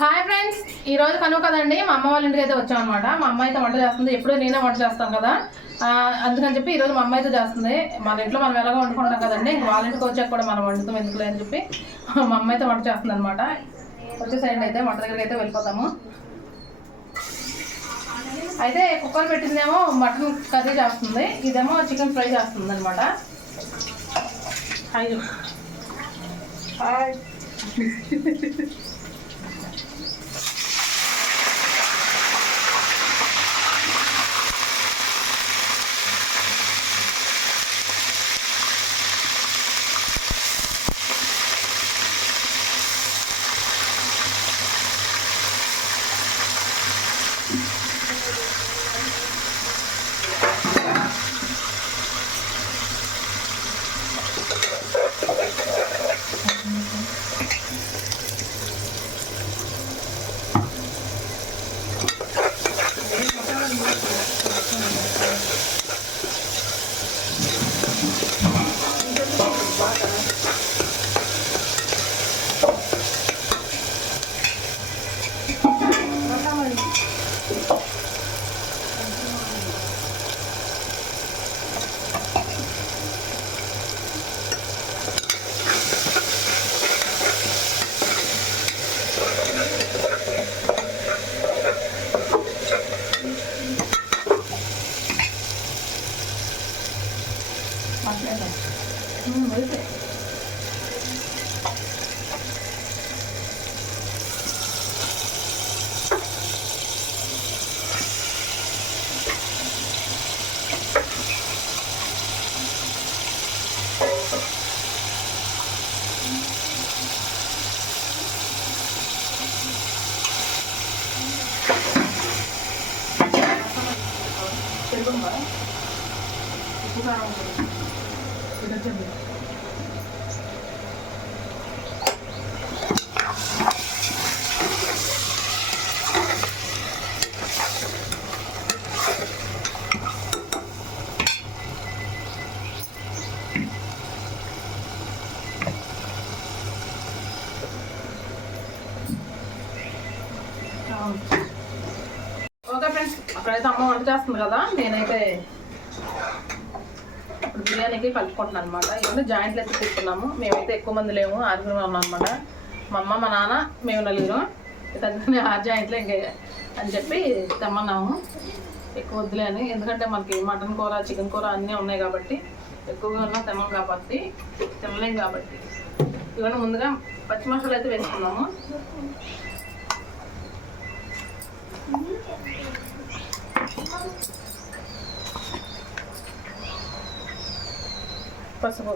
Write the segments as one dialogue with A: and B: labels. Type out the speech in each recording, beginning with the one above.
A: Hi friends ఈ రోజు కనుక కదండి మా అమ్మ వాళ్ళ ఇంటికి అయితే వచ్చాం అనమాట మా అమ్మ అయితే వంట చేస్తుంది ఎప్పుడూ నేనే వంట చేస్తాను కదా. అందుకని చెప్పి ఈరోజు మా అమ్మ అయితే చేస్తుంది. మన ఇంట్లో మనం ఎలాగో వండుకుంటాం కదండి వాళ్ళ ఇంటికి వచ్చాక కూడా మనం వండుతాం ఎందుకులే అని చెప్పి మా అమ్మ అయితే వంట చేస్తుంది అనమాట వచ్చేసేయండి అయితే వంట దగ్గరికి అయితే వెళ్ళిపోతాము. అయితే కుక్కర్ పెట్టిందేమో మటన్ కర్రీ చేస్తుంది ఇదేమో చికెన్ ఫ్రై చేస్తుంది అనమాట హాయ్ హాయ్ ఫ్రెండ్స్ అమ్మ వంట చేస్తుంది కదా నేనైతే ఇప్పుడు బిర్యానీకి కలుపుకుంటున్నాను అనమాట ఇవన్నీ జాయింట్లు అయితే తీసుకున్నాము. మేమైతే ఎక్కువ మంది లేము ఆరుగురు ఉన్నాం అనమాట మా అమ్మ మా నాన్న మేము నలుగురు. ఇతను ఆ జాయింట్లో ఇంకే అని చెప్పి తెమ్మన్నాము. ఎక్కువ వద్దులే అని. ఎందుకంటే మనకి మటన్ కూర చికెన్ కూర అన్నీ ఉన్నాయి కాబట్టి ఎక్కువగా ఉన్నా తెమ్మం కాబట్టి తినలేం కాబట్టి. ఇవన్నీ ముందుగా పచ్చి మసాలా అయితే వేసుకున్నాము. పసుపు.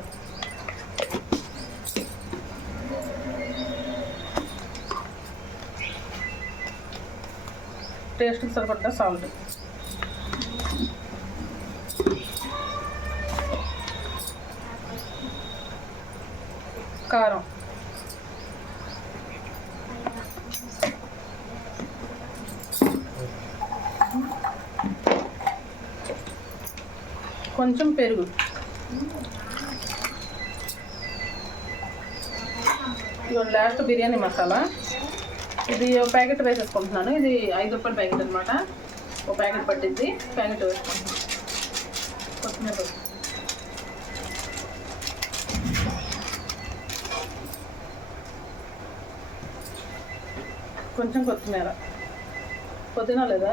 A: టేస్ట్కి సరిపడ్డ సాల్ట్. కారం. కొంచెం పెరుగు. ఇదిగోండి లాస్ట్ బిర్యానీ మసాలా. ఇది ఒక ప్యాకెట్ వేసేసుకుంటున్నాను. ఇది ఐదు రూపాయల ప్యాకెట్ అనమాట ఒక ప్యాకెట్ పట్టింది ప్యాకెట్ వేసుకుంటున్నాను. కొత్తిమీర కొంచెం కొత్తిమీర. పుదీనా లేదా?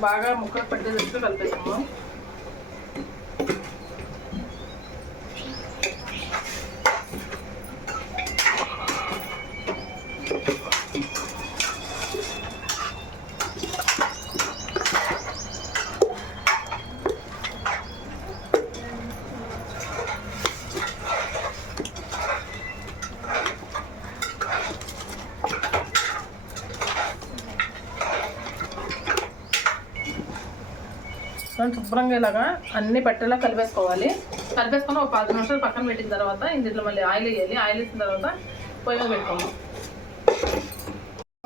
A: బాగా ముక్కలు పట్టేటట్టు కలిపేసాము శుభ్రంగా ఇలాగా అన్ని పెట్టేలా కలిపేసుకోవాలి. కలిపేసుకొని ఒక పది నిమిషాలు పక్కన పెట్టిన తర్వాత ఇందులో మళ్ళీ ఆయిల్ వేయాలి. ఆయిల్ వేసిన తర్వాత పొయ్యి పెట్టుకోవాలి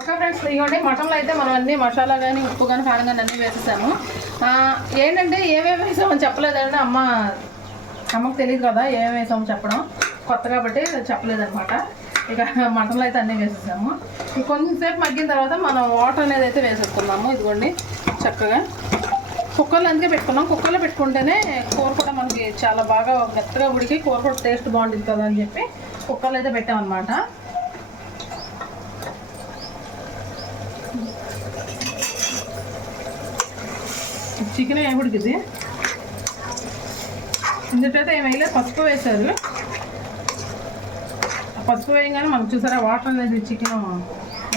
A: ఓకే ఫ్రెండ్స్ ఇవ్వండి మటన్లో అయితే మనం అన్ని మసాలా కానీ ఉప్పు కానీ కారం కానీ అన్నీ వేసేసాము. ఏంటంటే ఏమేమి వేసామని చెప్పలేదండి. అమ్మ అమ్మకు తెలియదు కదా ఏమేమి వేసామో చెప్పడం. కొత్త కాబట్టి చెప్పలేదన్నమాట. ఇక మటన్లో అయితే అన్నీ వేసేసాము. కొంచెంసేపు మగ్గిన తర్వాత మనం వాటర్ అనేది అయితే వేసేసుకున్నాము ఇదిగోండి చక్కగా. కుక్కర్లో అందుకే పెట్టుకున్నాం. కుక్కర్లో పెట్టుకుంటేనే కూర కూడా మనకి చాలా బాగా మెత్తగా ఉడికి కూర కూడా టేస్ట్ బాగుంటుంది కదా అని చెప్పి కుక్కర్లో అయితే పెట్టామన్నమాట. చికెన్ ఏం ఉడికింది? ఇందుకైతే ఏం పసుపు వేశారు. పసుపు వేయగానే మనకు చూసారా వాటర్ అనేది చికెన్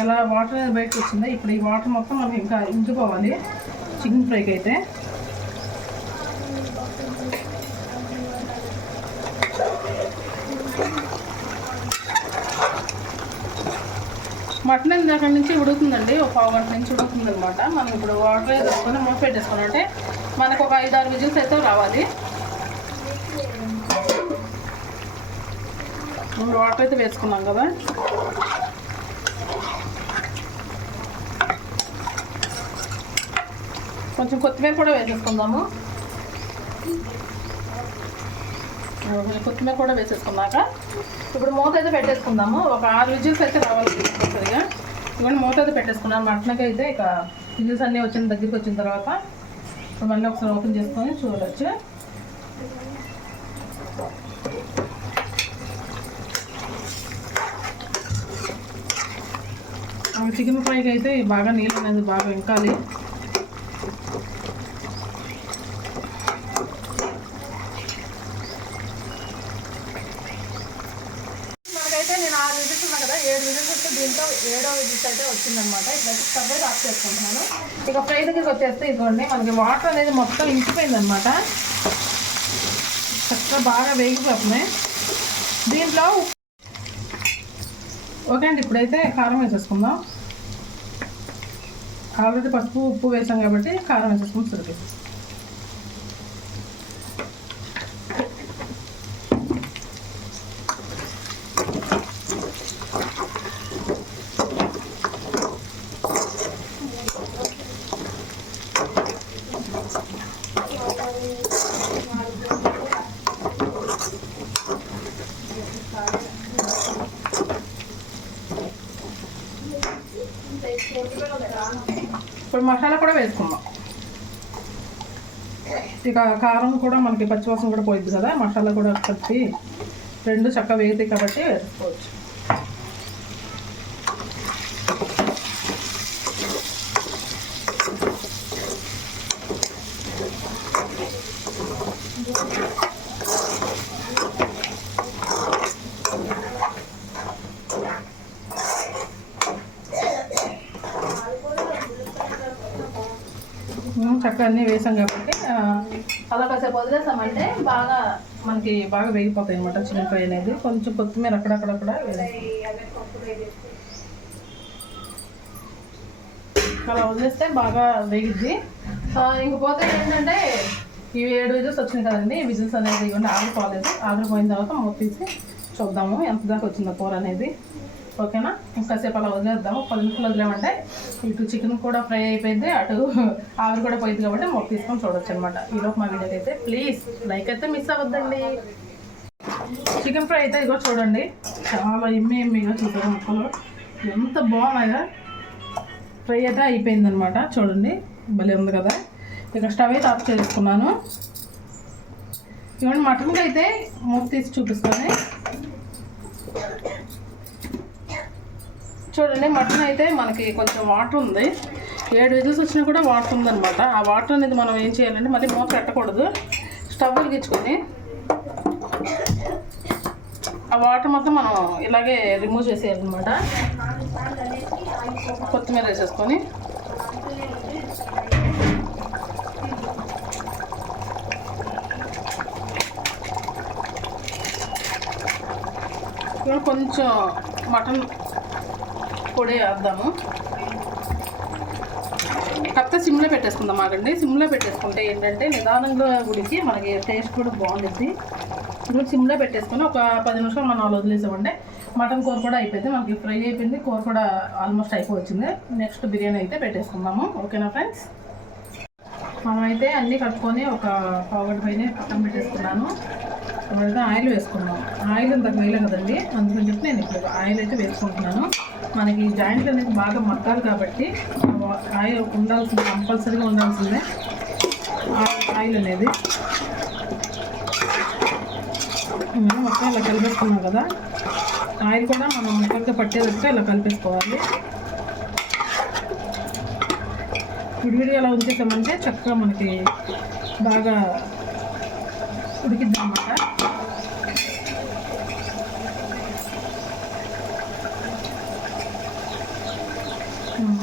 A: ఎలా వాటర్ అనేది బయటకు వచ్చిందో. ఇప్పుడు ఈ వాటర్ మొత్తం మనకి ఇంకా ఇంకిపోవాలి. చికెన్ ఫ్రైకి అయితే. మటన్ ఇందాక నుంచి ఉడుకుతుందండి. ఒక పావు గంట నుంచి ఉడుకుతుంది అనమాట మనం ఇప్పుడు వాటర్ వేసుకొని మూత పెట్టేసుకుని అంటే మనకు ఒక ఐదు ఆరు విజిల్స్ అయితే రావాలి. వాటర్ అయితే వేసుకున్నాం కదా. కొంచెం కొత్తిమీర కూడా వేసేసుకుందాము. కొంచెం కొత్తిమీర కూడా వేసేసుకున్నాక ఇప్పుడు మూత అయితే పెట్టేసుకుందాము. ఒక ఆరు విజిల్స్ అయితే రావాలి సరిగా ఇవన్నీ మూత అయితే పెట్టేసుకున్నాను. మటన్కి అయితే ఇక విజిల్స్ అన్నీ వచ్చిన దగ్గరికి వచ్చిన తర్వాత ఇప్పుడు మళ్ళీ ఒకసారి ఓపెన్ చేసుకొని చూడవచ్చు చికెన్ ఫ్రైకి అయితే బాగా నీళ్ళు అనేది బాగా ఇంకాలి మనకైతే నేను ఆరు విజిల్స్ ఉన్నా కదా ఏడు విజిల్స్ వస్తే దీంతో ఏడో విజిల్స్ అయితే వచ్చిందనమాట ఇప్పుడైతే స్టవ్ అయితే ఇక ఫ్రై దగ్గరికి వచ్చేస్తే ఇదిగోండి మనకి వాటర్ అనేది మొత్తం ఇంకిపోయింది అనమాట చక్కగా బాగా వేగిపోతున్నాయి దీంట్లో ఓకే అండి ఇప్పుడైతే కారం వేసేసుకుందాం. ఆల్రెడీ పసుపు ఉప్పు వేసాం కాబట్టి కారం వేసేసుకుని సరిపోతుంది ఇప్పుడు మసాలా కూడా వేసుకుందాం ఇక కారం కూడా మనకి పచ్చివాసన కూడా పోయిద్ది కదా మసాలా కూడా కలిపి రెండు చక్కగా వేగుతాయి కాబట్టి వేసుకోవచ్చు ఉమ్, చక్కగా అన్నీ వేసాం కాబట్టి ఆ, అలా కాసేపు వదిలేసామంటే బాగా మనకి బాగా వేగిపోతాయి అనమాట చికెన్ అనేది. కొంచెం కొత్తిమీర అక్కడక్కడక్కడ అలా వదిలేస్తే బాగా వేగిద్ది. ఇంకపోతే ఏంటంటే ఇవి ఏడు విజిల్స్ వచ్చినాయి కదండి. విజిల్స్ అనేది ఇవ్వండి ఆగిపోలేదు. ఆగిపోయిన తర్వాత మూత తీసి చూద్దాము ఎంత దాకా వచ్చిందో కూర అనేది. ఓకేనా? ఇంకాసేపు అలా వదిలేద్దాము. పది నిమిషాలు వదిలేమంటే ఇటు చికెన్ కూడా ఫ్రై అయిపోయింది అటు ఆవిరి కూడా పోయింది కాబట్టి మొక్క తీసుకొని చూడొచ్చు అనమాట ఈలోపు మా వీడియోకి అయితే ప్లీజ్ లైక్ అయితే మిస్ అవ్వద్దండి. చికెన్ ఫ్రై అయితే ఇదిగో చూడండి. చాలా ఎమ్మి ఎమ్మిగా చూసారు ముక్కలు. ఎంత బాగున్నాయా ఫ్రై అయితే అయిపోయింది అనమాట చూడండి. భలే ఉంది కదా. ఇక స్టవ్ అయితే ఆఫ్ చేసుకున్నాను. ఇవన్నీ మటన్కి అయితే మూత తీసి చూపిస్తాను. చూడండి మటన్ అయితే మనకి కొంచెం వాటర్ ఉంది. ఏడు విజిల్స్ వచ్చినా కూడా వాటర్ ఉందనమాట ఆ వాటర్ అనేది మనం ఏం చేయాలంటే మళ్ళీ మూత పెట్టకూడదు. స్టవ్ వెలిగించుకొని ఆ వాటర్ మొత్తం మనం ఇలాగే రిమూవ్ చేసేయాలన్నమాట. కొత్తిమీర వేసేసుకొని. కొంచెం మటన్ పొడి వేద్దాము. కాకపోతే సిమ్లో పెట్టేసుకుందాం ఆగండి. సిమ్లో పెట్టేసుకుంటే ఏంటంటే నిదానంగా ఉడికి మనకి టేస్ట్ కూడా బాగుంటుంది ఇప్పుడు సిమ్లో పెట్టేసుకొని ఒక పది నిమిషాలు మనం అలా వదిలేసామంటే మటన్ కూర కూడా అయిపోయింది. మనకి ఫ్రై అయిపోయింది. కూర కూడా ఆల్మోస్ట్ అయిపోవచ్చింది. నెక్స్ట్ బిర్యానీ అయితే పెట్టేసుకుందాము. ఓకేనా ఫ్రెండ్స్? మనమైతే అన్నీ కట్టుకొని ఒక పావుగంట పైన పక్కన పెట్టేసుకున్నాను. ఇప్పుడైతే ఆయిల్ వేసుకున్నాం ఆయిల్ ఇంతకు వేయలే కదండి. అందుకని చెప్పి నేను ఇప్పుడు ఆయిల్ అయితే వేసుకుంటున్నాను. మనకి జాయింట్లు అనేది బాగా మక్కాలి కాబట్టి ఆయిల్ ఉండాల్సింది కంపల్సరీగా ఉండాల్సిందే. ఆయిల్ అనేది. మొత్తం ఇలా కలిపేసుకున్నాం కదా. ఆయిల్ కూడా మనం ముక్కలుగా పట్టేటట్టుగా ఇలా కలిపేసుకోవాలి. విడివిడిగా అలా ఉంచేసామంటే చక్కగా మనకి బాగా ఉడికిద్ది అనమాట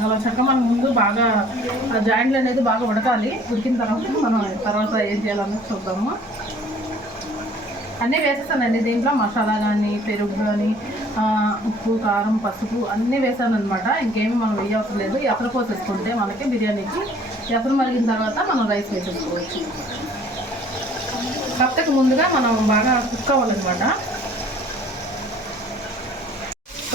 A: అలా చక్కగా మనం ముందు బాగా జాయింట్లు అనేది బాగా ఉడకాలి. ఉడికిన తర్వాత మనం తర్వాత ఏం చేయాలన్నది చూద్దాము. అన్నీ వేసేసానండి. దీంట్లో మసాలా కానీ పెరుగు కానీ ఉప్పు కారం పసుపు అన్నీ వేసాను అనమాట ఇంకేమి మనం వేయవసరం లేదు. ఎసరు పోసేసుకుంటే మనకి బిర్యానీకి ఎసరు మరిగిన తర్వాత మనం రైస్ వేసేసుకోవచ్చు. కాకపోతే ముందుగా మనం బాగా కుక్ అవ్వాలన్నమాట.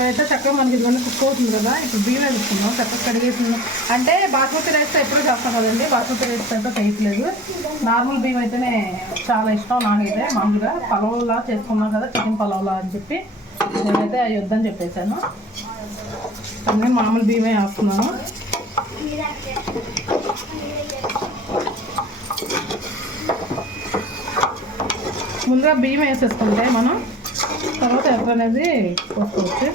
A: అయితే చక్కగా మనకి ఇదిగోండి కుక్ అవుతుంది కదా ఇప్పుడు బియ్యం వేసుకుందాం. చక్కగా కడిగేసిందాం అంటే బాస్మతి రైస్ ఎప్పుడు చేస్తాం కదండి. బాస్మతి రైస్ అయితే చేయట్లేదు నార్మల్ బియ్యం అయితేనే చాలా ఇష్టం నాకైతే. మామూలుగా పలావ్లా చేసుకున్నాం కదా చికెన్ పలావ్లా అని చెప్పి. నేనైతే అవి వద్దని చెప్పేశాను. అన్నీ మామూలు బియ్యమే వేస్తున్నాను. ముందుగా బియ్యం వేసేసుకుంటే మనం తర్వాత ఎర్ర అనేది వస్తుంది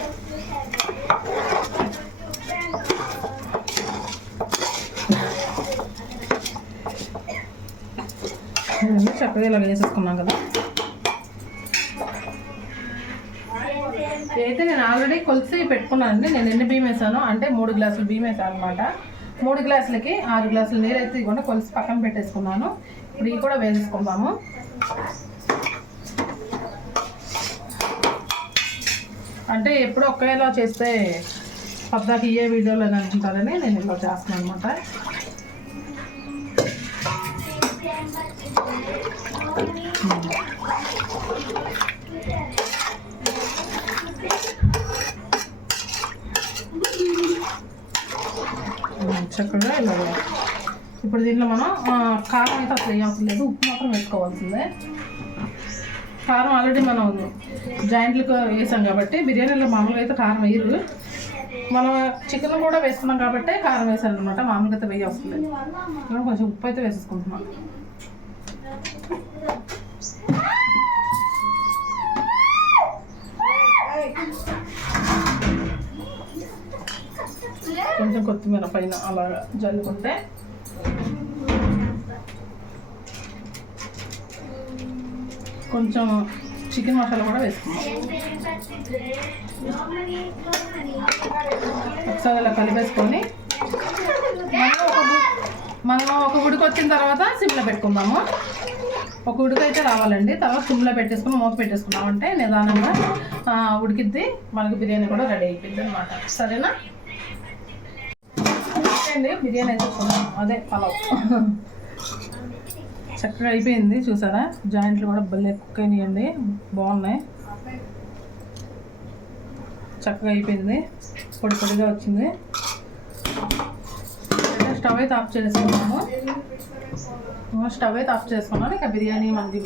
A: ఇవన్నీ చక్కగా ఇలా వేసేసుకున్నాం కదా. అయితే నేను ఆల్రెడీ కొలిసి పెట్టుకున్నానండి నేను ఎన్ని బియ్యం వేసాను అంటే మూడు గ్లాసులు బియ్యం వేసాను అనమాట మూడు గ్లాసులకి ఆరు గ్లాసులు నీరు అయితే ఇవ్వకుండా కొలిసి పక్కన పెట్టేసుకున్నాను. ఇప్పుడు ఇవి కూడా వేసేసుకుందాము. అంటే ఎప్పుడు ఒకేలా చేస్తే పద్దాకి ఏ వీడియోలు అనుకుంటారని నేను ఇలా చేస్తున్నాను అనమాట చక్కగా ఇలా ఇప్పుడు దీంట్లో మనం కారం అయితే అసలు వేయవసరం లేదు ఉప్పు మాత్రం వేసుకోవాల్సిందే. కారం ఆల్రెడీ మనం జాయింట్లకు వేసాం కాబట్టి బిర్యానీలో మామూలుగా అయితే కారం వేయరు. మనం చికెన్ కూడా వేసుకున్నాం కాబట్టి కారం వేసాను అనమాట మామూలుగా అయితే వేయ వస్తుంది కొంచెం ఉప్పు అయితే వేసేసుకుంటున్నాం. కొంచెం కొత్తిమీర పైన అలా జల్లుకుంటే కొంచెం చికెన్ మసాలా కూడా వేసుకున్నాం ఒకసారి అలా కలిపేసుకొని ఒక మనం ఒక ఉడికి వచ్చిన తర్వాత సిమ్లో పెట్టుకుందాము. ఒక ఉడికి అయితే రావాలండి. తర్వాత సిమ్లో పెట్టేసుకుని మూత పెట్టేసుకున్నాం అంటే నిదానంగా ఉడికిద్ది. మనకి బిర్యానీ కూడా రెడీ అయిపోయింది అనమాట సరేనా? అండి బిర్యానీ అయితే అదే పలావ్. చక్కగా అయిపోయింది. చూసారా? జాయింట్లు కూడా భలే కుక్ అయినాయండి. బాగున్నాయి. చక్కగా అయిపోయింది. పొడి పొడిగా వచ్చింది. స్టవ్ అయితే ఆఫ్ చేసుకున్నాము. స్టవ్ అయితే ఆఫ్ చేసుకున్నాను. ఇక బిర్యానీ మనది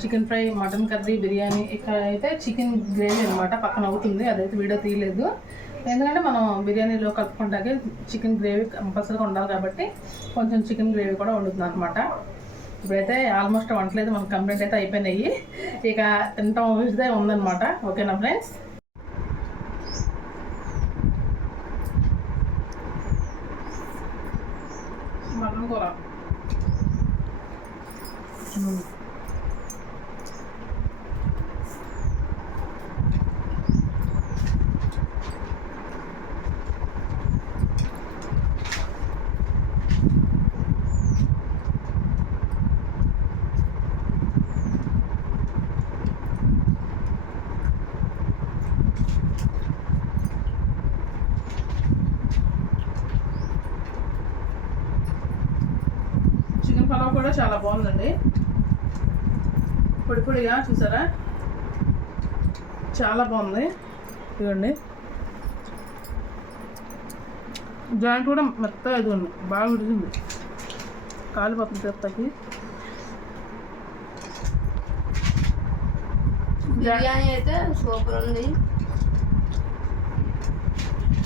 A: chicken fry mutton curry biryani. ఇక్కడ అయితే చికెన్ గ్రేవీ అనమాట పక్కన అవుతుంది. అదైతే వీడియో తీయలేదు. ఎందుకంటే మనం బిర్యానీలో కలుపుకుంటాకే చికెన్ గ్రేవీ కంపల్సరీగా ఉండాలి కాబట్టి కొంచెం చికెన్ గ్రేవీ కూడా వండుతుంది అనమాట ఇప్పుడైతే ఆల్మోస్ట్ వంటలేదు. మనకు కంప్లీట్ అయితే అయిపోయినాయి. ఇక తింటాం ఇదే ఉందన్నమాట. ఓకేనా ఫ్రెండ్స్? మటన్ కూర చికెన్ పలావ్ కూడా చాలా బాగుందండి. పొడి పొడిగా చూసారా? చాలా బాగుంది. ఇదిగోండి. జాయింట్ కూడా మెత్తగా ఇదిగోండి బాగా ఉడికింది కాలిపోతుంది చేత్తకి
B: బిర్యానీ అయితే సూపర్ ఉంది.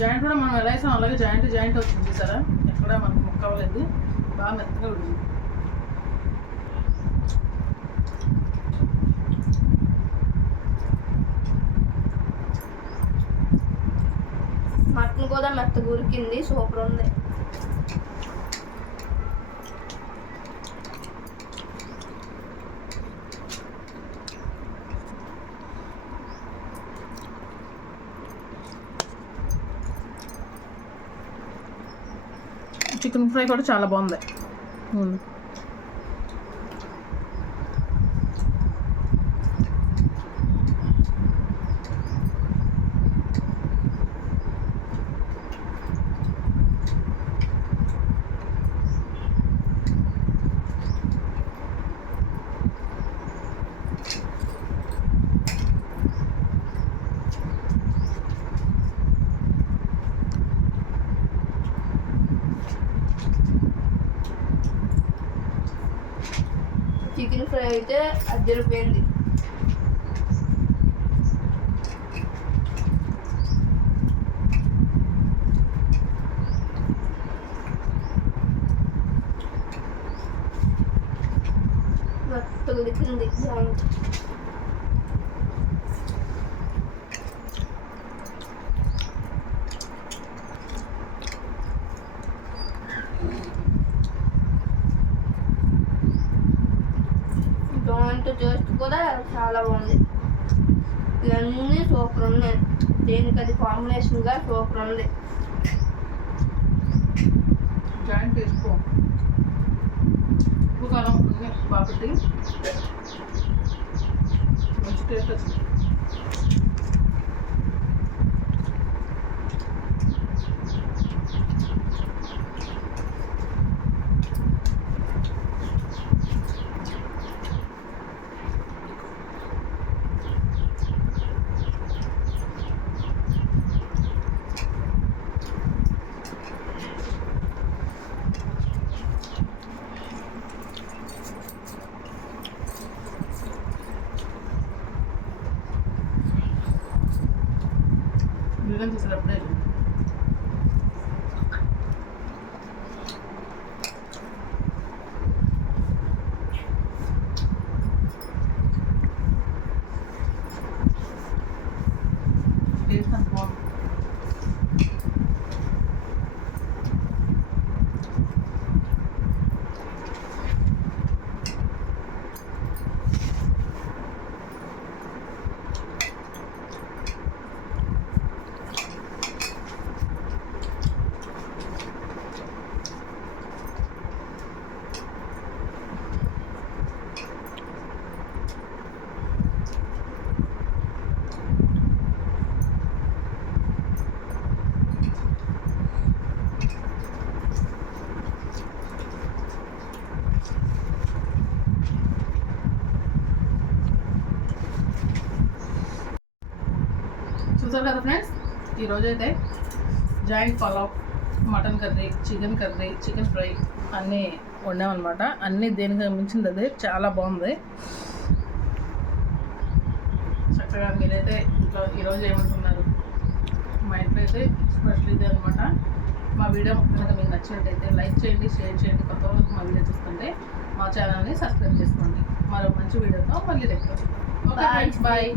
A: జాయింట్ కూడా మనం ఎలా వేసాం అలాగే జాయింట్ జాయింట్ వచ్చింది చూసారా? ఎక్కడ మనకు ముక్క అవ్వలేదు బాగా మెత్తగా ఉడిగింది
B: మటన్ కూడా మెత్తగా ఉరికింది సూపర్ ఉంది.
A: చికెన్ ఫ్రై కూడా చాలా బాగుంది.
B: చికెన్ ఫ్రై అయితే అద్దరిపోయింది మెత్తగా ఉడికింది జాయింట్ జాయింట్ టేస్ట్ కూడా చాలా బాగుంది. ఇవన్నీ సూపర్ ఉన్నాయి దేనికి అది కాంబినేషన్గా సూపర్ ఉంది.
A: జాయింట్ వేసుకో. ఉప్పు కారం అన్నీ బాగుంది మంచి టేస్ట్ వచ్చింది. బిర్యానీ చేసేటప్పుడే టేస్ట్ అంత బాగుంది చూసారు కదా ఫ్రెండ్స్ ఈరోజు అయితే joint pulao mutton curry chicken curry chicken fry అన్నీ వండామన్నమాట. అన్నీ దేనికి మించింది అదే చాలా బాగుంది. చక్కగా మీరైతే ఇంట్లో ఈరోజు ఏమంటున్నారు? మా ఇంట్లో అయితే స్పెషల్ ఇదే అనమాట మా వీడియో కనుక మీకు నచ్చినట్టయితే లైక్ చేయండి షేర్ చేయండి కొత్త వాళ్ళకి మా వీడియో చూస్తుంటే మా ఛానల్ని సబ్స్క్రైబ్ చేసుకోండి. మరో మంచి వీడియోతో మళ్ళీ ఓకే ఫ్రెండ్స్ బాయ్